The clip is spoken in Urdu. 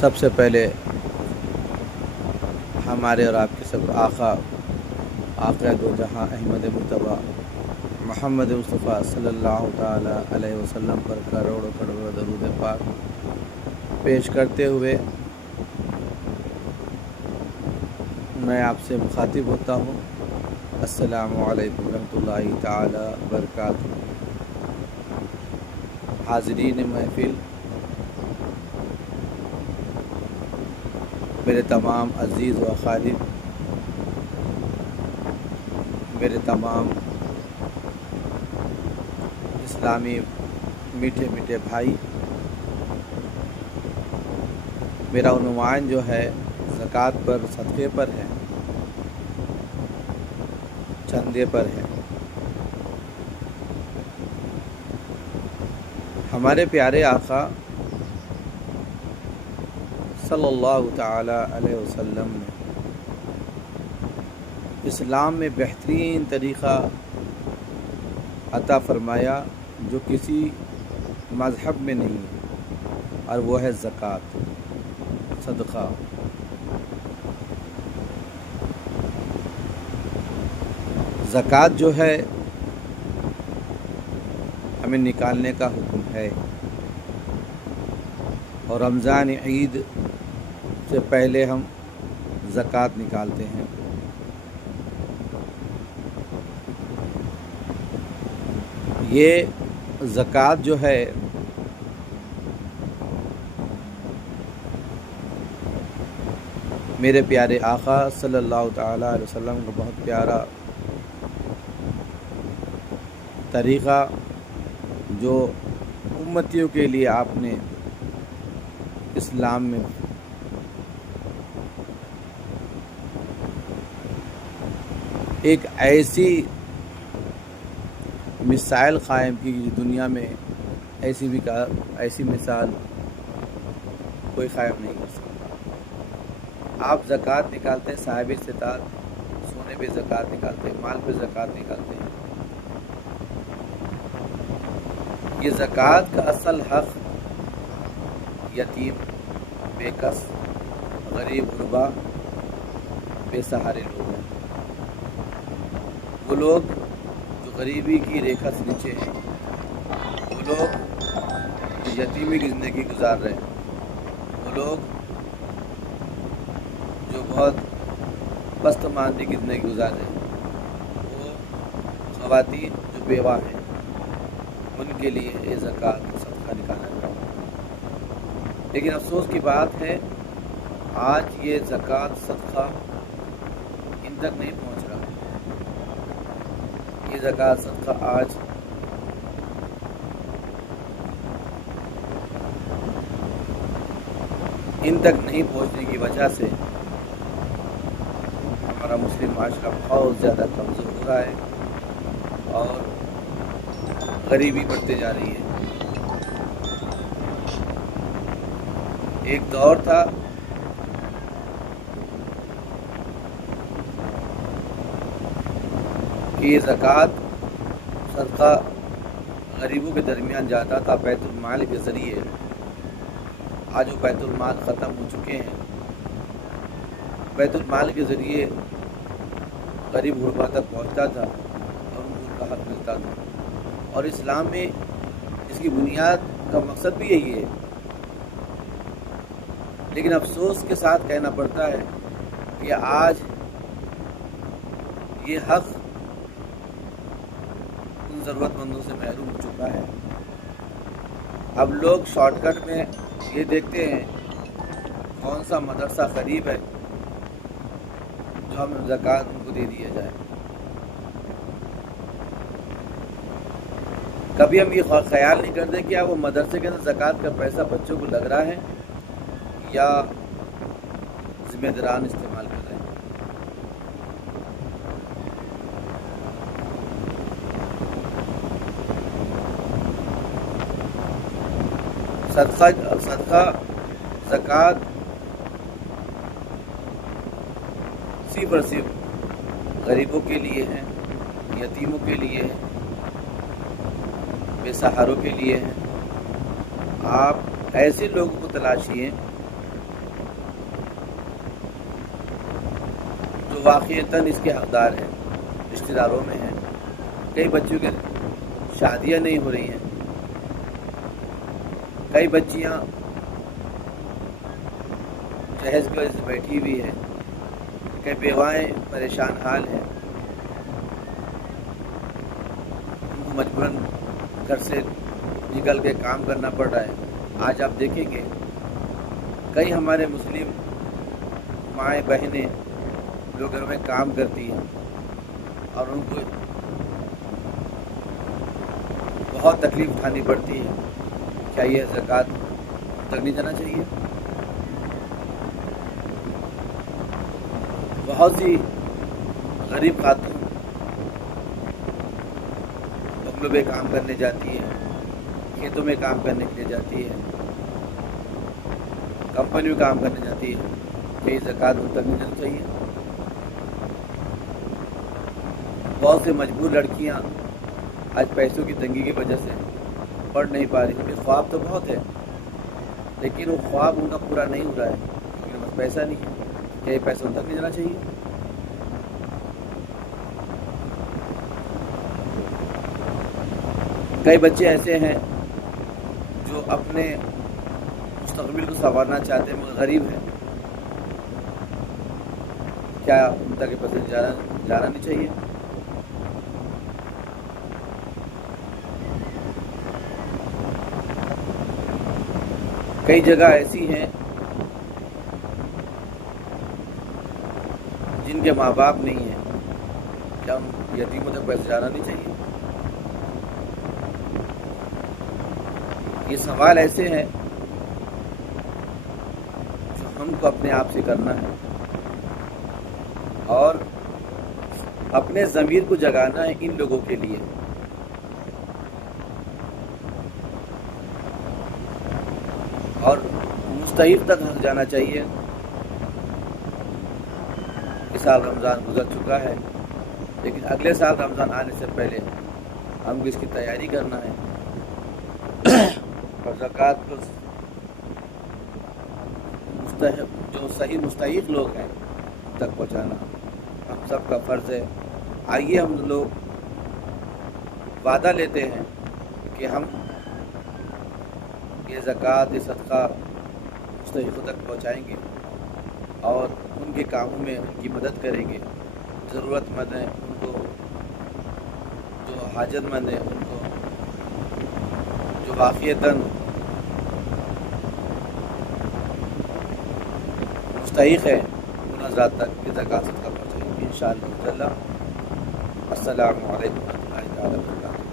سب سے پہلے ہمارے اور آپ کے سب آقا دو جہاں احمد مجتبیٰ محمد مصطفیٰ صلی اللہ تعالی علیہ وسلم پر کروڑوں کروڑوں درود پاک پیش کرتے ہوئے میں آپ سے مخاطب ہوتا ہوں۔ السلام علیکم ورحمۃ اللہ تعالی وبرکاتہ۔ حاضرین محفل، میرے تمام عزیز و اقارب، میرے تمام اسلامی میٹھے میٹھے بھائی، میرا عنوان جو ہے زکوٰۃ پر، صدقے پر ہے، چندے پر ہے۔ ہمارے پیارے آقا صلی اللہ تعالی علیہ وسلم نے اسلام میں بہترین طریقہ عطا فرمایا جو کسی مذہب میں نہیں ہے، اور وہ ہے زکوٰۃ، صدقہ۔ زکوٰۃ جو ہے ہمیں نکالنے کا حکم ہے، اور رمضان عید سے پہلے ہم زکوٰۃ نکالتے ہیں۔ یہ زکوٰۃ جو ہے میرے پیارے آقا صلی اللہ تعالی علیہ وسلم کا بہت پیارا طریقہ جو امتیوں کے لیے آپ نے اسلام میں ایک ایسی مثال قائم کی کہ دنیا میں ایسی مثال کوئی قائم نہیں کر سکتا۔ آپ زکوٰۃ نکالتے ہیں، صاحب استطاعت سونے پہ زکوٰۃ نکالتے ہیں، مال پہ زکوٰۃ نکالتے ہیں۔ یہ زکوٰۃ کا اصل حق یتیم، بے کس، غریب غربا، بے سہارے لوگ ہیں۔ وہ لوگ جو غریبی کی ریکھا سے نیچے ہیں، وہ لوگ جو یتیمی کی زندگی گزار رہے ہیں، وہ لوگ جو بہت پسماندگی کی زندگی گزار رہے ہیں، وہ خواتین جو بیوہ ہیں، ان کے لیے یہ زکوٰۃ کا صدقہ نکالا جاتا ہے۔ لیکن افسوس کی بات ہے، آج یہ زکوٰۃ صدقہ ان تک نہیں پہنچ رہا۔ یہ زکوٰۃ صدقہ آج ان تک نہیں پہنچنے کی وجہ سے ہمارا مسلم معاشرہ بہت زیادہ کمزور ہو رہا ہے اور غریبی بڑھتے جا رہی ہے۔ ایک دور تھا کہ یہ زکوٰۃ صدقہ غریبوں کے درمیان جاتا تھا بیت المال کے ذریعے۔ آج وہ بیت المال ختم ہو چکے ہیں۔ بیت المال کے ذریعے غریب غربا تک پہنچتا تھا اور ان کو ان کا حق ملتا تھا، اور اسلام میں اس کی بنیاد کا مقصد بھی یہی ہے۔ لیکن افسوس کے ساتھ کہنا پڑتا ہے کہ آج یہ حق ان ضرورت مندوں سے محروم ہو چکا ہے۔ اب لوگ شارٹ کٹ میں یہ دیکھتے ہیں کون سا مدرسہ قریب ہے جو ہم زکوٰۃ ان کو دے دیا جائے۔ کبھی ہم یہ خیال نہیں کرتے کہ وہ مدرسے کے اندر زکوٰۃ کا پیسہ بچوں کو لگ رہا ہے یا ذمہ داران استعمال کر رہے ہیں۔ صدقہ زکوٰۃ صرف اور صرف غریبوں کے لیے ہیں، یتیموں کے لیے ہیں، بے سہاروں کے لیے ہیں۔ آپ ایسے لوگوں کو تلاشیے واقعتاً اس کے حقدار ہیں، رشتہ داروں میں ہیں. کئی بچوں کی شادیاں نہیں ہو رہی ہیں، کئی بچیاں جہیز کی وجہ سے بیٹھی ہوئی ہیں، کئی بیوائیں پریشان حال ہیں، ان کو مجبوراً گھر سے نکل کے کام کرنا پڑ رہا ہے. آج آپ دیکھیں گے کئی ہمارے مسلم مائیں بہنیں جو گھر میں کام کرتی ہیں اور ان کو بہت تکلیف اٹھانی پڑتی ہے. کیا یہ زکوٰۃ تک نہیں جانا چاہیے؟ بہت سی غریب خاتون بنگلوں میں کام کرنے جاتی ہے، کھیتوں میں کام کرنے کے لیے جاتی ہے، کمپنی میں کام کرنے جاتی ہے. کہ یہ زکوٰۃ ان تک نہیں جانا چاہیے؟ بہت سے مجبور لڑکیاں آج پیسوں کی تنگی کی وجہ سے پڑھ نہیں پا رہی. ان کے خواب تو بہت ہے لیکن وہ خواب ان کا پورا نہیں ہو رہا ہے کیونکہ بس پیسہ نہیں ہے. کیا یہ پیسہ ان تک نہیں جانا چاہیے؟ کئی بچے ایسے ہیں جو اپنے مستقبل کو سنوارنا چاہتے ہیں مگر غریب ہیں. کیا ان تک یہ پیسہ جانا نہیں چاہیے؟ کئی جگہ ایسی ہیں جن کے ماں باپ نہیں ہیں، کیا ان یتیموں تک پیسے جانا نہیں چاہیے؟ یہ سوال ایسے ہیں جو ہم کو اپنے آپ سے کرنا ہے اور اپنے ضمیر کو جگانا ہے ان لوگوں کے لیے. اور مستحق تک جانا چاہیے. اس سال رمضان گزر چکا ہے لیکن اگلے سال رمضان آنے سے پہلے ہم کو اس کی تیاری کرنا ہے اور زکوٰۃ کو جو صحیح مستحق لوگ ہیں تک پہنچانا ہم سب کا فرض ہے. آئیے ہم لوگ وعدہ لیتے ہیں کہ ہم یہ زکوٰۃ یہ صدقہ مستحقوں تک پہنچائیں گے اور ان کے کاموں میں ان کی مدد کریں گے. ضرورت مند ہیں ان کو، جو حاجت مند ہیں ان کو، جو واقعتاً مستحق ہے ان حضرات تک یہ زکوٰۃ صدقہ پہنچائیں گے انشاءاللہ. السلام علیکم ورحمۃ اللہ وبرکاتہ.